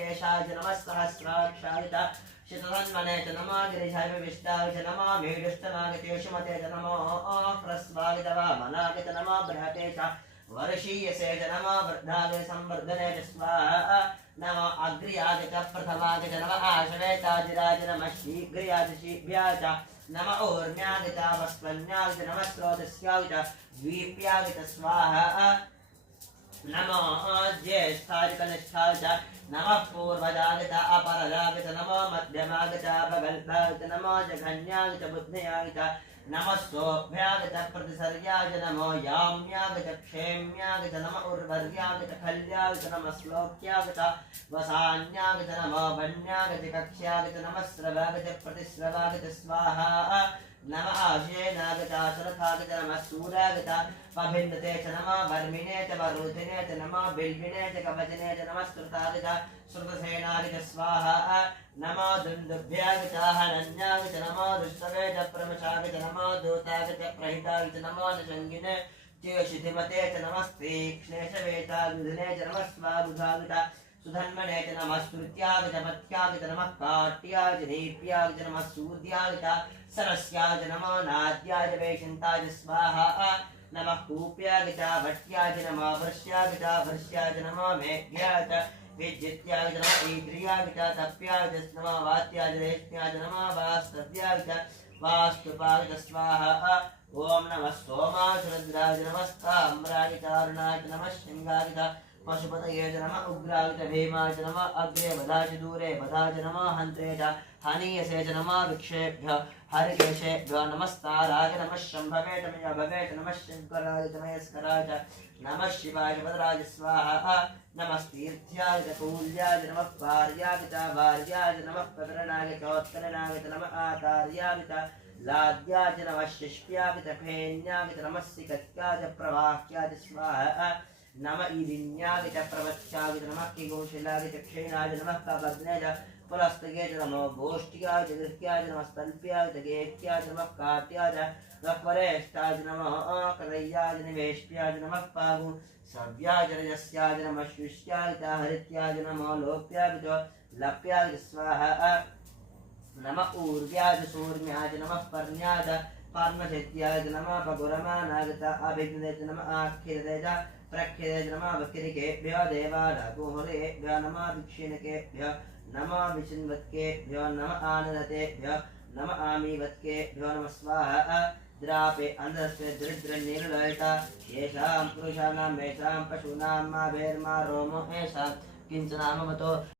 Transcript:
केशाय च नमः सहस्राक्षाय च शतधन्वने च नमः गिरिजाय विष्टाय च नमः भेडुष्टनागते शुमते च नमः ह्रस्वाय च वामनाय च नमः बृहते च वर्षीयसे च नमः वृद्धाय संवर्धने च स्वाहा नमः अग्र्याय च प्रथमाय च नमः आश्वेताजिराय च नमः शीघ्र्याय च शीघ्र्याय च नमः ऊर्ण्याय च वस्वन्याय च नमः स्रोतस्याय च द्वीप्याय च स्वाहा नमः ज्येष्ठाय कनिष्ठाय च नमः पूर्वजाय च अपरजाय च नमः मध्यमाय च भगल्भाय च नमः जघन्याय च बुद्ध्याय च नमः सोभ्याय च प्रतिसर्याय च नमो याम्याय च क्षेम्याय च नमः उर्वर्याय च खल्याय च नमः श्लोक्याय च वसान्याय च नमो वन्याय च कक्ष्याय च नमः स्रवाय च प्रतिस्रवाय च स्वाहा नमः आशेनाय च शरथाय च नमः सूराय च पभिन्दते च नमः वर्मिणे च वरुधिने च नमः बिल्विने च कवचने च नमः श्रुताय च श्रुतसेनाय च स्वाहा नमः दुन्दुभ्याय च हनन्याय च नमः दुष्टवे च प्रमशाय च नमः दूताय च प्रहिताय च नमः निषङ्गिने च शिथिमते च नमः तीक्ष्णे च वेतायुधने च नमः स्वाबुधाय च सुधन्वने च नमः स्तुत्याय च पत्याय च नमः काट्याय च दीप्याय च नमः सूद्याय च सरस्याय च नमः नाद्याय च वैशन्ताय च स्वाहा नमः कूप्याय च भट्याय च नमः भृश्याय च भृश्याय च नमः मेघ्याय च विद्युत्याय च नमः ईद्रियाय च तप्याय च नमः वात्याय च रेष्म्याय च नमः वास्तव्याय च वास्तुपाय च स्वाहा ओम नमः सोमाय च रुद्राय च नमः ताम्राय च अरुणाय च नमः शृंगाय च पशुपतये च नमः उग्राय च भीमाय च नमः अग्रे बधाय च दूरे बधाय च नमः हन्त्रे च हनीयसे च नमः वृक्षेभ्यः हरिकेशेभ्यः नमस्ताराय नमः शम्भवे च मयभवे च नमः शङ्कराय च मयस्कराय च नमः शिवाय च वदराय स्वाहा नमस्तीर्थ्याय च कूल्याय च नमः पार्याय च वार्याय च नमः प्रकरणाय च उत्करणाय च नमः आचार्याय च लाद्याय च नमः शिष्प्याय च फेन्याय च नमः सिकत्याय च प्रवाह्याय च स्वाहा नमः ईदिन्याय च प्रवत्याय च नमः किगोशिलाय च क्षेणाय च नमः कवग्ने च पुलस्तगे च नमः गोष्ठ्याय च गृह्याय च नमः स्तल्प्याय च गेह्याय च नमः काट्याय च वरेष्ठाय च नमः करय्याय च निवेश्याय च नमः पागु सव्याय च रजस्याय च नमः शुष्याय च हरित्याय च नमः लोप्याय च लप्याय च स्वाहा नमः ऊर्व्याय च सूर्म्याय च नमः पर्ण्याय च पार्मशेत्याय च नमः पगुरमानाय च अभिज्ञते च नमः आख्यते च प्रख्यते च नमः वक्रिकेभ्यः देवानागोहरेभ्यः नमः दक्षिणकेभ्यः नमः विचिन्वत्केभ्यः नमः आनरतेभ्यः नमः आमीवत्केभ्यः नमः स्वाहा द्रापे अन्धस्य दृढ्रनिर्लयता येषां पुरुषाणां येषां पशूनां मा भेर्मा रोमो येषां किञ्चनामतो